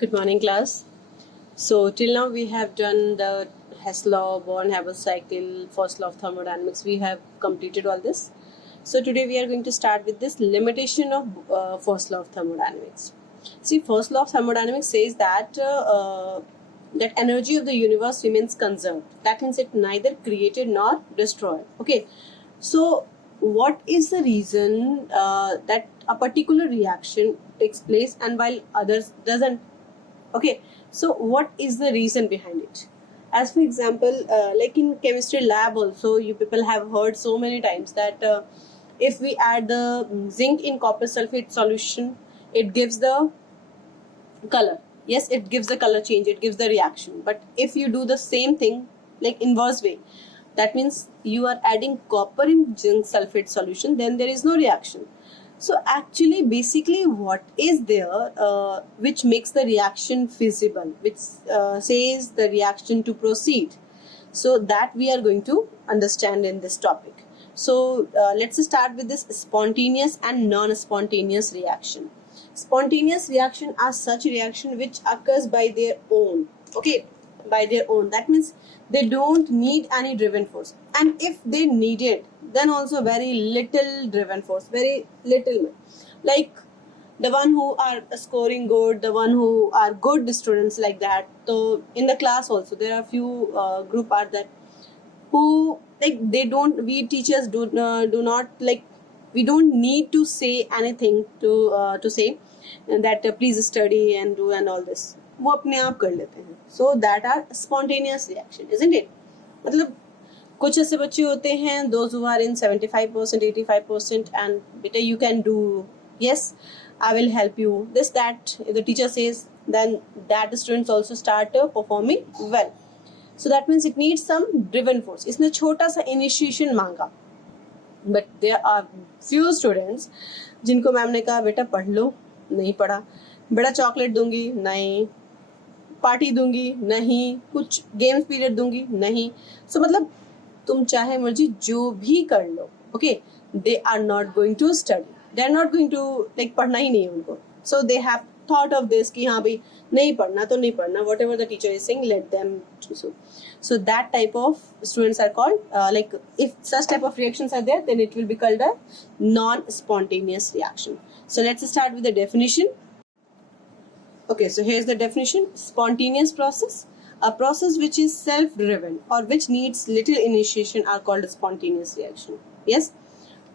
Good morning, class. So, till now we have done the Hess law, Born-Haber cycle, first law of thermodynamics. We have completed all this. So, today we are going to start with this limitation of first law of thermodynamics. See, first law of thermodynamics says that energy of the universe remains conserved. That means it neither created nor destroyed. Okay. So, what is the reason that a particular reaction takes place and while others doesn't? Okay, so what is the reason behind it? As for example, like in chemistry lab also, you people have heard so many times that if we add the zinc in copper sulfate solution, it gives the color. Yes, it gives the color change, it gives the reaction. But if you do the same thing like inverse way, that means you are adding copper in zinc sulfate solution, then there is no reaction. So actually, basically, what is there which makes the reaction feasible, which says the reaction to proceed? So that we are going to understand in this topic. So let's start with this spontaneous and non-spontaneous reaction. Spontaneous reaction are such reaction which occurs by their own. Okay, by their own. That means they don't need any driven force, and if they need it, then also very little driven force, very little, like the one who are scoring good, the one who are good students, like that. So in the class also there are few group are that who, like, they don't, we teachers do not, like, we don't need to say anything to say that please study and do and all this, वो अपने आप कर लेते हैं. So that are spontaneous reaction, isn't it? मतलब कुछ ऐसे बच्चे होते हैं, those who are in 75%, 85%, and बेटा you can do, yes, I will help you, this that. If the teacher says, then that students also start performing well. So that means it needs some driven force. इसने छोटा सा initiation मांगा. But there are few students जिनको ma'am ने कहा बेटा पढ़ लो, नहीं पढ़ा, बेटा चॉकलेट दूंगी, नहीं, पार्टी दूंगी, नहीं, कुछ गेम्स पीरियड दूंगी, नहीं. सो मतलब तुम चाहे मर्जी जो भी कर लो, okay, they are not going to study, they are not going to, like, पढ़ना ही नहीं है उनको. So they have thought of this कि हाँ भाई नहीं पढ़ना तो नहीं पढ़ना, whatever the teacher is saying, let them do. So that type of students are called like, if such type of reactions are there, then it will be called a non-spontaneous reaction. So let's start with the definition. Okay, so here's the definition. Spontaneous process, a process which is self-driven or which needs little initiation, are called a spontaneous reaction. Yes,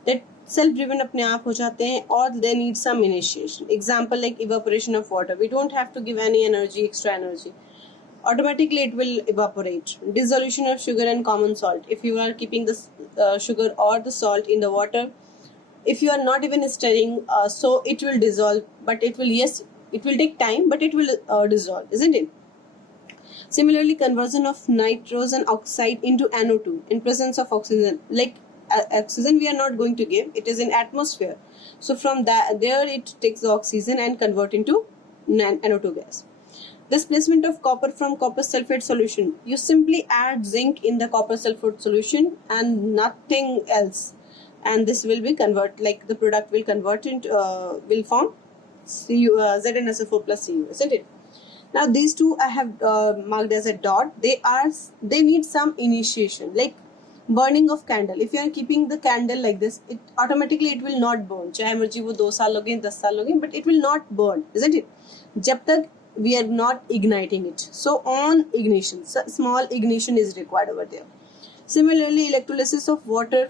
that self-driven अपने आप हो जाते हैं or they need some initiation. Example like evaporation of water. We don't have to give any energy, extra energy. Automatically it will evaporate. Dissolution of sugar and common salt. If you are keeping the sugar or the salt in the water, if you are not even stirring, so it will dissolve, but it will, yes, it will take time, but it will dissolve, isn't it? Similarly, conversion of nitrogen oxide into NO2 in presence of oxygen. Like oxygen we are not going to give, it is in atmosphere. So from that, there it takes the oxygen and convert into NO2 gas. Displacement of copper from copper sulfate solution. You simply add zinc in the copper sulfate solution and nothing else, and this will be convert, like the product will convert into will form ZnSO4 plus Cu, isn't it? Now these two I have marked as a dot. They need some initiation, like burning of candle. If you are keeping the candle like this, it automatically it will not burn. चाहे मर्जी वो 2 साल लगे, 10 साल लगे, but it will not burn, isn't it? जब तक we are not igniting it. So on ignition, small ignition is required over there. Similarly, electrolysis of water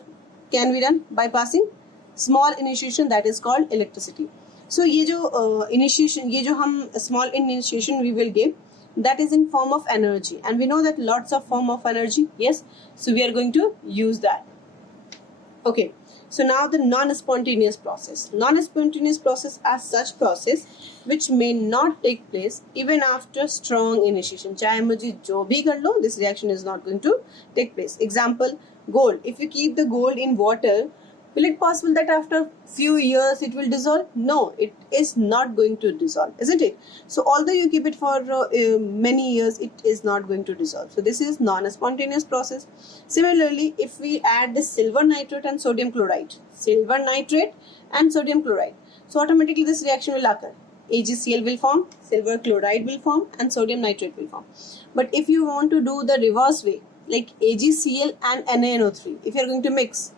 can be done by passing small initiation, that is called electricity. So ये जो initiation, ये जो हम small initiation we will give, that is in form of energy, and we know that lots of form of energy, yes, so we are going to use that. Okay, so now the non-spontaneous process. Non-spontaneous process are such process which may not take place even after strong initiation. चाहे मुझे जो भी कर लो, this reaction is not going to take place. Example, gold. If you keep the gold in water, will it possible that after few years it will dissolve? No, it is not going to dissolve, isn't it? So although you keep it for many years, it is not going to dissolve. So this is non-spontaneous process. Similarly, if we add this silver nitrate and sodium chloride, so automatically this reaction will occur. AgCl will form, silver chloride will form, and sodium nitrate will form. But if you want to do the reverse way, like AgCl and NaNO3, if you are going to mix,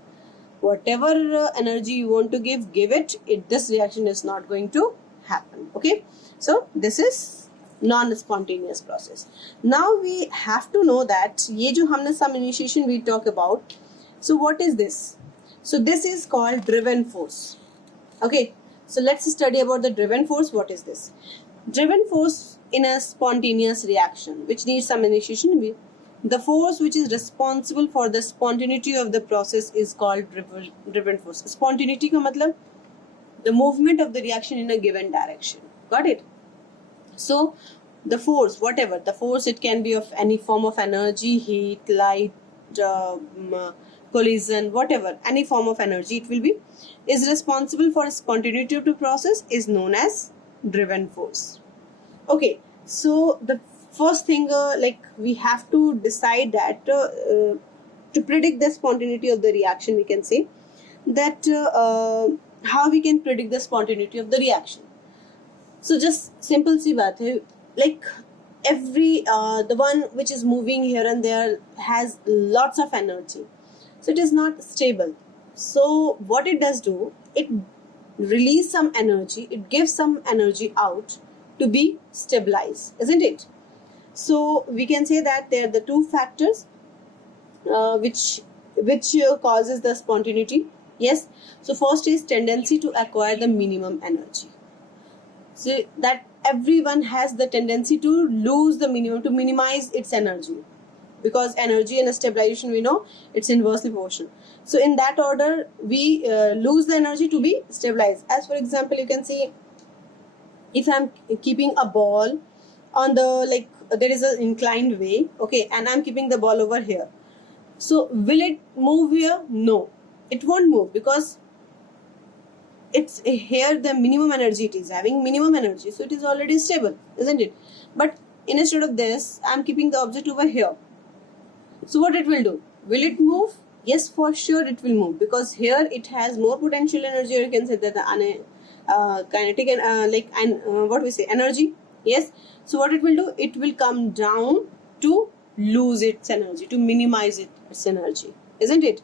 whatever energy you want to give it, this reaction is not going to happen. Okay, so this is non-spontaneous process. Now we have to know that ये जो हमने some initiation we talk about, so what is this? So this is called driven force. Okay, so let's study about the driven force. What is this? Driven force in a spontaneous reaction which needs some initiation, the force which is responsible for the spontaneity of the process is called driven force. Spontaneity का मतलब the movement of the reaction in a given direction. Got it? So the force, whatever the force, it can be of any form of energy, heat, light, collision, whatever, any form of energy it will be, is responsible for spontaneity of the process is known as driven force. Okay, so the first thing, like we have to decide that to predict the spontaneity of the reaction, we can say that how we can predict the spontaneity of the reaction. So just simple सी बात है, like every the one which is moving here and there has lots of energy, so it is not stable. So what it does do, it release some energy, it gives some energy out to be stabilized, isn't it? So we can say that there are the two factors which causes the spontaneity. Yes, so first is tendency to acquire the minimum energy. So that everyone has the tendency to lose the minimum, to minimize its energy, because energy and stabilization, we know it's inversely proportional. So in that order we lose the energy to be stabilized. As for example, you can see if I'm keeping a ball on the, like there is an inclined way, okay, and I'm keeping the ball over here, so will it move here? No, it won't move, because it's here the minimum energy, it is having minimum energy, so it is already stable, isn't it? But instead of this, I'm keeping the object over here, so what it will do, will it move? Yes, for sure it will move, because here it has more potential energy, or you can say that the kinetic and what we say, energy. Yes, so what it will do, it will come down to lose its energy, to minimize its energy, isn't it?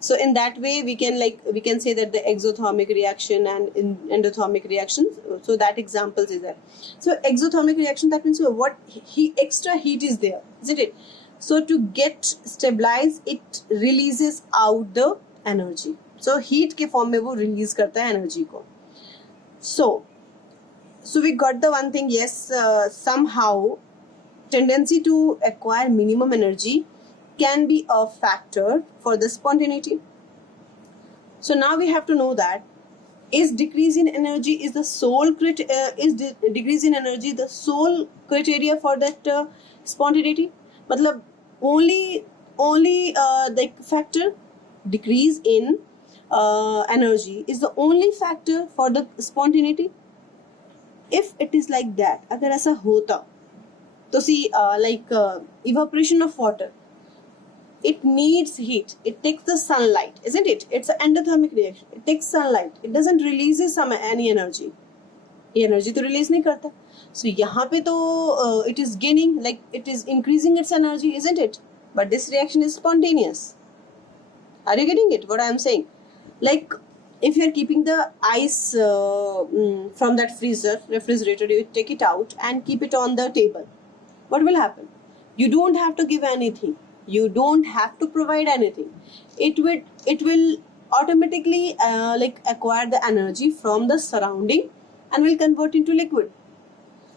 So in that way we can say that the exothermic reaction and endothermic reactions, so that examples is there. So exothermic reaction, that means what extra heat is there, isn't it? So to get stabilized, it releases out the energy, so heat के form में वो release करता है energy को. So we got the one thing, yes, somehow tendency to acquire minimum energy can be a factor for the spontaneity. So now we have to know that is decrease in energy is the sole decrease in energy the sole criteria for that spontaneity. मतलब only the factor decrease in energy is the only factor for the spontaneity. If it is like that, अगर ऐसा होता तो see evaporation of water, it needs heat, it takes the sunlight, isn't it? It's an endothermic reaction, it takes sunlight, it doesn't releases any energy, ये energy तो release नहीं करता. So यहाँ पे तो it is gaining, like it is increasing its energy, isn't it? But this reaction is spontaneous. Are you getting it, what I am saying? Like if you are keeping the ice from that refrigerator, you take it out and keep it on the table, what will happen? You don't have to give anything, you don't have to provide anything, it will automatically acquire the energy from the surrounding and will convert into liquid.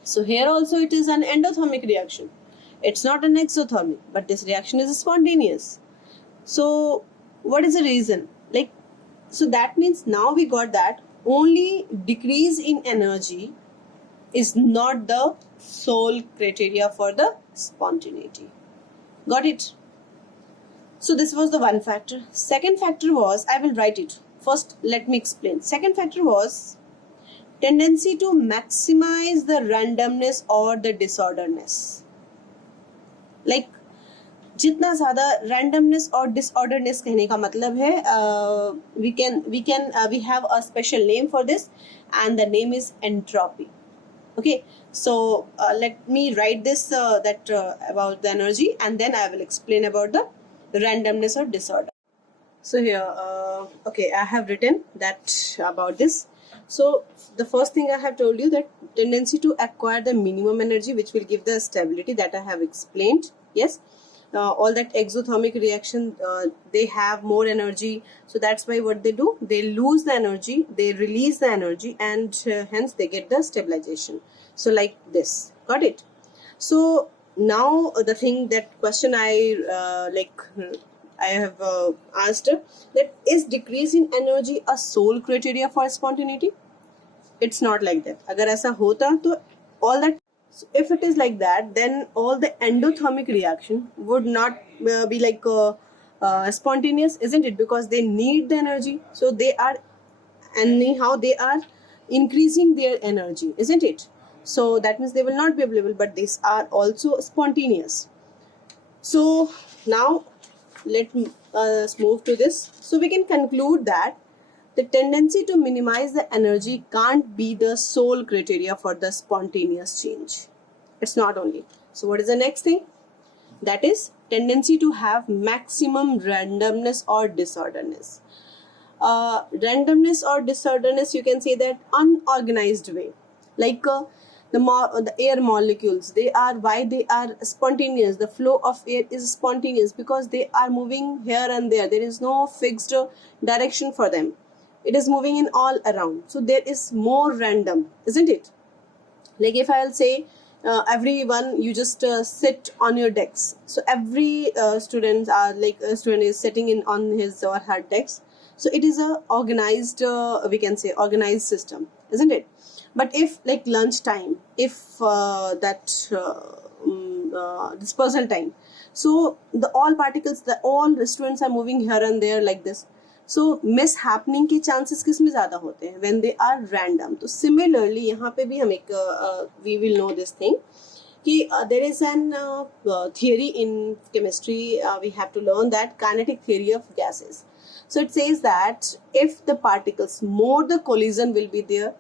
So here also it is an endothermic reaction, it's not an exothermic, but this reaction is spontaneous. So what is the reason? So that means now we got that only decrease in energy is not the sole criteria for the spontaneity. Got it? So this was the one factor. Second factor was, I will write it. First, let me explain. Second factor was tendency to maximize the randomness or the disorderness. Like जितना ज़्यादा randomness और disorderness कहने का मतलब है we have a special name for this, and the name is entropy. Okay, so let me write this that about the energy, and then I will explain about the randomness or disorder. So here, okay, I have written that about this. So the first thing I have told you, that tendency to acquire the minimum energy, which will give the stability, that I have explained. Yes, all that exothermic reaction, they have more energy. So that's why what they do, they lose the energy, they release the energy, and hence they get the stabilization. So like this, got it? So now the thing, that question I have asked, that is decrease in energy a sole criteria for spontaneity? It's not like that. अगर ऐसा होता तो all that, so if it is like that, then all the endothermic reaction would not be like spontaneous, isn't it? Because they need the energy, so they are, anyhow they are increasing their energy, isn't it? So that means they will not be available, but these are also spontaneous. So now let's move to this. So we can conclude that the tendency to minimize the energy can't be the sole criteria for the spontaneous change. It's not only. So what is the next thing? That is tendency to have maximum randomness or disorderness. Randomness or disorderness, you can say that unorganized way, like the air molecules, they are, why they are spontaneous, the flow of air is spontaneous because they are moving here and there is no fixed direction for them, it is moving in all around, so there is more random, isn't it? Like if I'll say everyone, you just sit on your decks, so every student is sitting in on his or her decks, so it is a organized we can say organized system, isn't it? But if like lunchtime, if dispersal time, so the all particles, the all students are moving here and there like this, so miss happening के chances किस में ज़्यादा होते हैं? When they are random. तो similarly यहाँ पे भी हम एक we will know this thing कि there is an theory in chemistry, we have to learn that kinetic theory of gases. So it says that if the particles, more the collision will be there,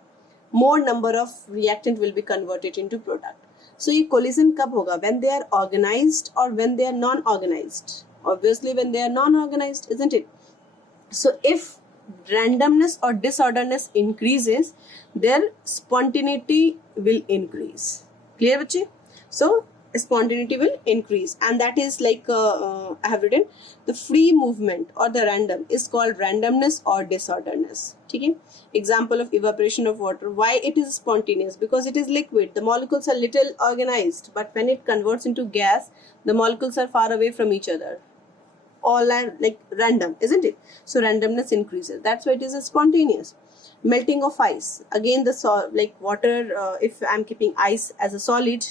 more number of reactant will be converted into product. So ये collision कब होगा? When they are organized or when they are non-organized? Obviously when they are non-organized, isn't it? So if randomness or disorderness increases, their spontaneity will increase. Clear, bache? So spontaneity will increase, and that is like I have written, the free movement or the random is called randomness or disorderness. Okay? Example of evaporation of water. Why it is spontaneous? Because it is liquid. The molecules are little organized, but when it converts into gas, the molecules are far away from each other. All are like random, isn't it? So randomness increases. That's why it is a spontaneous. Melting of ice. Again, the like water. If I'm keeping ice as a solid,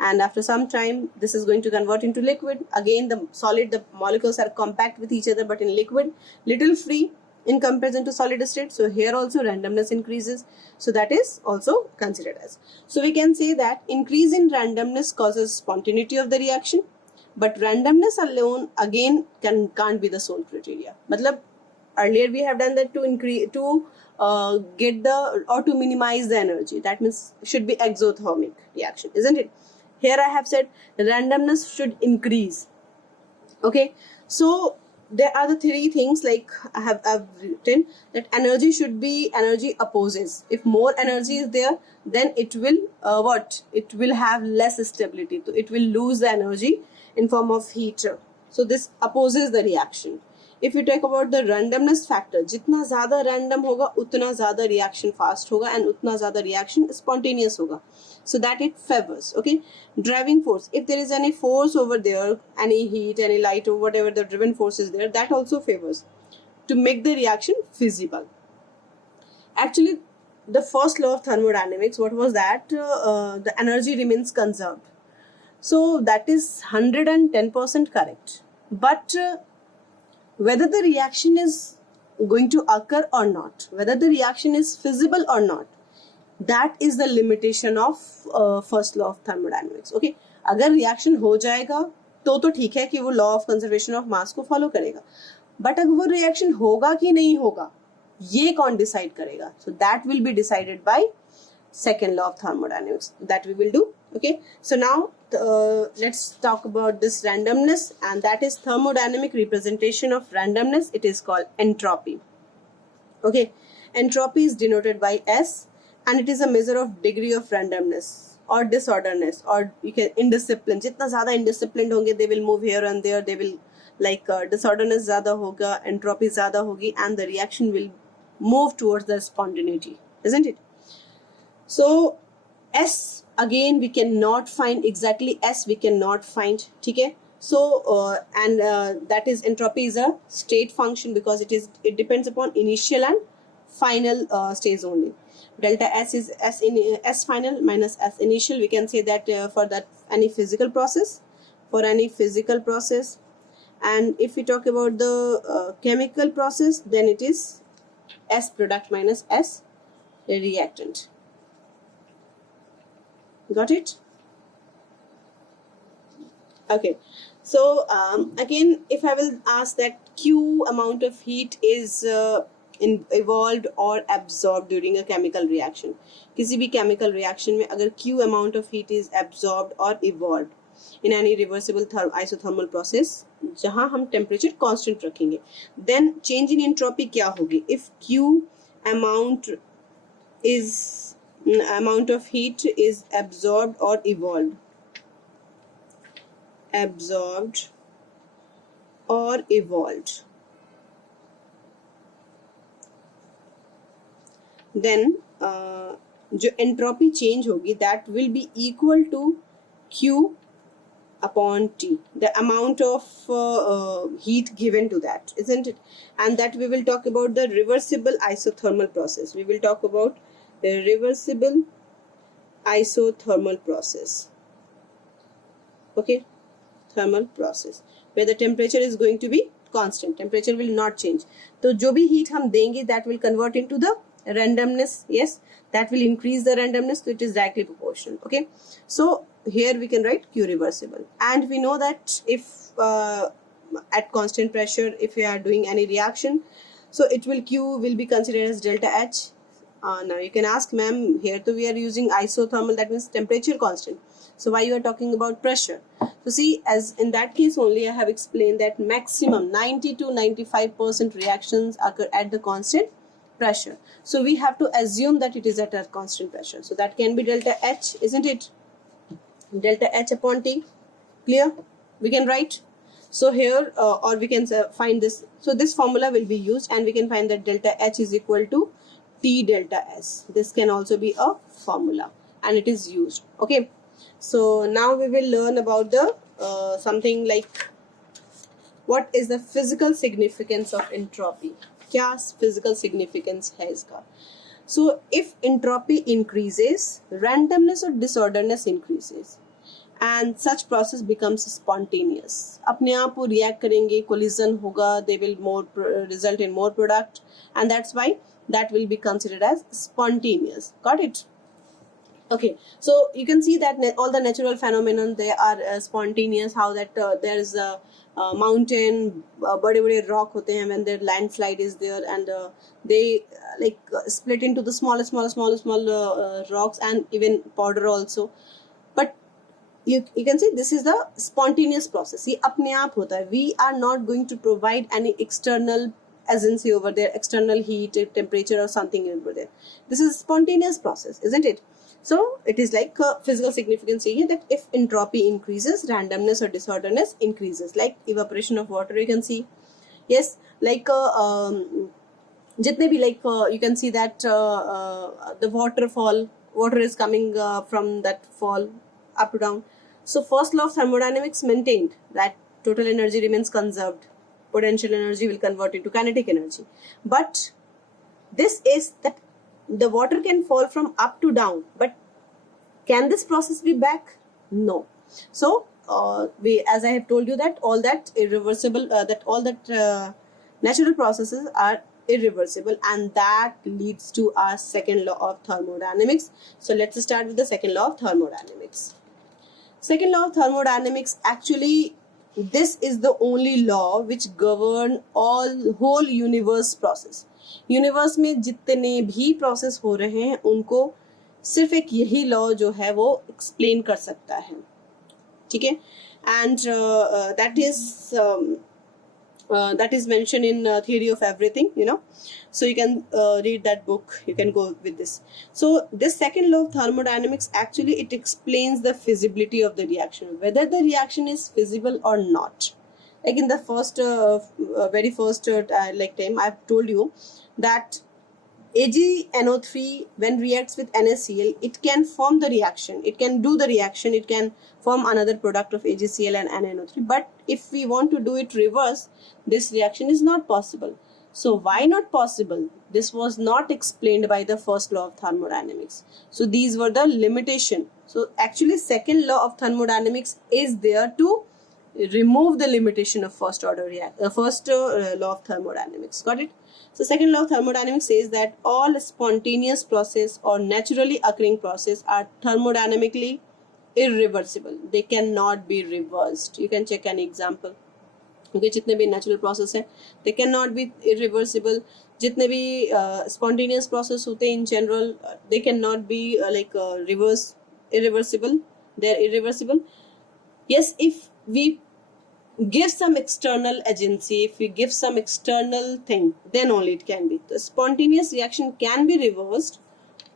and after some time this is going to convert into liquid, again the solid, the molecules are compact with each other, but in liquid little free in comparison to solid state, so here also randomness increases, so that is also considered as. So we can say that increase in randomness causes spontaneity of the reaction, but randomness alone again can't be the sole criteria. Matlab, earlier we have done that to increase, to get the, or to minimize the energy, that means should be exothermic reaction, isn't it? Here I have said randomness should increase. Okay, so there are the three things, like I've written that energy should be, energy opposes. If more energy is there, then it will it will have less stability, so it will lose the energy in form of heat. So this opposes the reaction. If you talk about the randomness factor, जितना ज़्यादा random होगा उतना ज़्यादा reaction fast होगा and उतना ज़्यादा reaction spontaneous होगा. So that it favors. Okay, driving force. If there is any force over there, any heat, any light, or whatever the driven force is there, that also favors to make the reaction feasible. Actually, the first law of thermodynamics, what was that? The energy remains conserved. So that is 110% correct. But whether the reaction is going to occur or not, whether the reaction is feasible or not, that is the limitation of first law of thermodynamics. Okay, अगर reaction हो जाएगा तो ठीक है कि वो law of conservation of mass को follow करेगा, but अगर वो reaction होगा कि नहीं होगा, ये कौन decide करेगा? So that will be decided by second law of thermodynamics that we will do. Okay, so now let's talk about this randomness, and that is thermodynamic representation of randomness. It is called entropy. Okay, entropy is denoted by S, and it is a measure of degree of randomness or disorderness, or you can indiscipline. जितना ज़्यादा indisciplined होंगे, they will move here and there, they will like disorderness ज़्यादा होगा, entropy ज़्यादा होगी, and the reaction will move towards the spontaneity, isn't it? So S again we cannot find exactly S, we cannot find. ठीक है, so that is entropy is a state function because it depends upon initial and final stage only. Delta S is S final minus S initial. We can say that for that any physical process, and if we talk about the chemical process, then it is S product minus S reactant. Got it? Okay, so again, if I will ask that Q amount of heat is evolved or absorbed during a chemical reaction, किसी भी chemical reaction में अगर Q amount of heat is absorbed or evolved in any reversible isothermal process जहाँ हम temperature constant रखेंगे, then change in entropy क्या होगी? If Q amount of heat is absorbed or evolved, then जो entropy change होगी, that will be equal to Q upon T, the amount of heat given to that, isn't it? And that we will talk about the reversible isothermal process. We will talk about the reversible isothermal process. Okay, thermal process where the temperature is going to be constant, temperature will not change. तो जो भी heat हम देंगे, that will convert into the randomness. Yes, that will increase the randomness, so it is directly proportional. Okay, so here we can write Q reversible, and we know that if at constant pressure, if we are doing any reaction, so Q will be considered as delta H. Now you can ask, ma'am, here too we are using isothermal, that means temperature constant, so why you are talking about pressure? So see, as in that case only I have explained that maximum 90 to 95% reactions occur at the constant pressure, so we have to assume that it is at a constant pressure, so that can be delta H, isn't it? Delta H upon T. Clear? We can write. So here or we can find this, so this formula will be used, and we can find that delta H is equal to T delta S. This can also be a formula, and it is used. Okay, so now we will learn about the something like what is the physical significance of entropy. क्या physical significance है इसका? So if entropy increases, randomness or disorderness increases, and such process becomes spontaneous. अपने आप वो react करेंगे, collision होगा, they will result in more product, and that's why that will be considered as spontaneous. Got it? Okay, so you can see that all the natural phenomenon, they are spontaneous. How that there is a mountain, बड़े-बड़े rock होते हैं, when their landslide is there, and they split into the small rocks, and even powder also. But you can see this is the spontaneous process. ये अपने आप होता है. We are not going to provide any external agency over there, external heat, temperature or something over there. This is a spontaneous process, isn't it? So it is like physical significance here, that if entropy increases, randomness or disorderness increases, like evaporation of water. You can see, yes, like jitne bhi, like you can see that the water is coming from that fall up to down. So first law of thermodynamics maintained that total energy remains conserved, potential energy will convert into kinetic energy. But this is that the water can fall from up to down, but can this process be back? No. So as I have told you that all that irreversible, natural processes are irreversible, and that leads to our second law of thermodynamics. So let's start with the second law of thermodynamics. Second law of thermodynamics, actually this is the only law which govern whole universe process. Universe में जितने भी process हो रहे हैं उनको सिर्फ एक यही लॉ जो है वो एक्सप्लेन कर सकता है, ठीक है. And that is mentioned in Theory of Everything, so you can read that book, you can go with this. So this second law of thermodynamics, actually it explains the feasibility of the reaction, whether the reaction is feasible or not. Like in the first very first time I've told you that AgNO3 when reacts with NaCl, it can form the reaction, it can do the reaction, it can form another product of AgCl and NaNO3. But if we want to do it reverse, this reaction is not possible. So why not possible? This was not explained by the first law of thermodynamics. So these were the limitation. So actually second law of thermodynamics is there to remove the limitation of first law of thermodynamics. Got it? So second law of thermodynamics says that all spontaneous process or naturally occurring process are thermodynamically irreversible. They cannot be reversed. You can check an example. क्योंकि जितने भी natural process है they cannot be irreversible. जितने भी spontaneous process होते हैं in general, they cannot be irreversible. They are irreversible. Yes, if we give some external agency, if we give some external thing, then only it can be. The spontaneous reaction can be reversed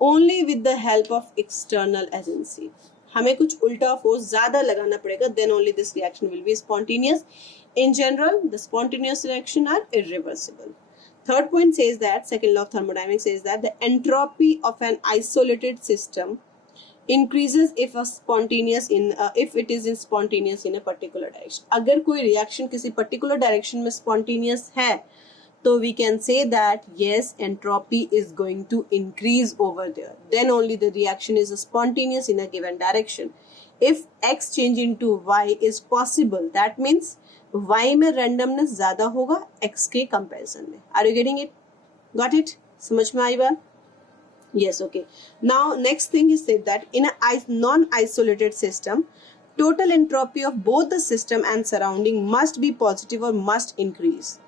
only with the help of external agency. हमें कुछ उल्टा force ज्यादा लगाना पड़ेगा, then only this reaction will be spontaneous. In general, the spontaneous reaction are irreversible. Third point says that, second law of thermodynamics says that the entropy of an isolated system increases if it is in spontaneous in a particular direction. अगर कोई reaction किसी particular direction में spontaneous है, तो we can say that yes, entropy is going to increase over there. Then only the reaction is spontaneous in a given direction. If x change into y is possible, that means y में randomness ज़्यादा होगा x के comparison में. Are you getting it? Got it? समझ में आई बात? Yes, okay. Now next thing is said that in a non-isolated system, total entropy of both the system and surrounding must be positive or must increase.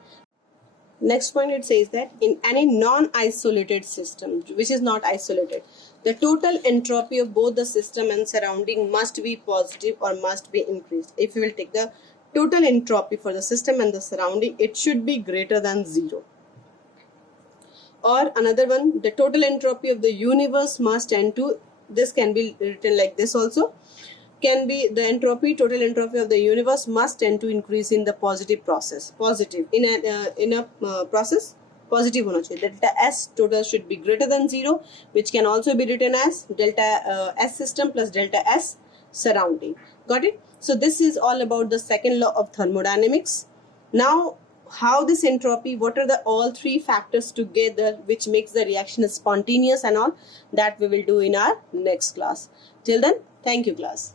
Next point, it says that in any non-isolated system, which is not isolated, the total entropy of both the system and surrounding must be positive or must be increased. If you will take the total entropy for the system and the surrounding, it should be greater than 0. Or another one, the total entropy of the universe must tend to, this can be written like this also, can be the total entropy of the universe must tend to increase in the positive process. Positive in a process, positive होना चाहिए. Delta S total should be greater than 0, which can also be written as delta S system plus delta S surrounding. Got it? So this is all about the second law of thermodynamics. Now, how this entropy, what are the all three factors together which makes the reaction spontaneous and all, that we will do in our next class. Till then, thank you class.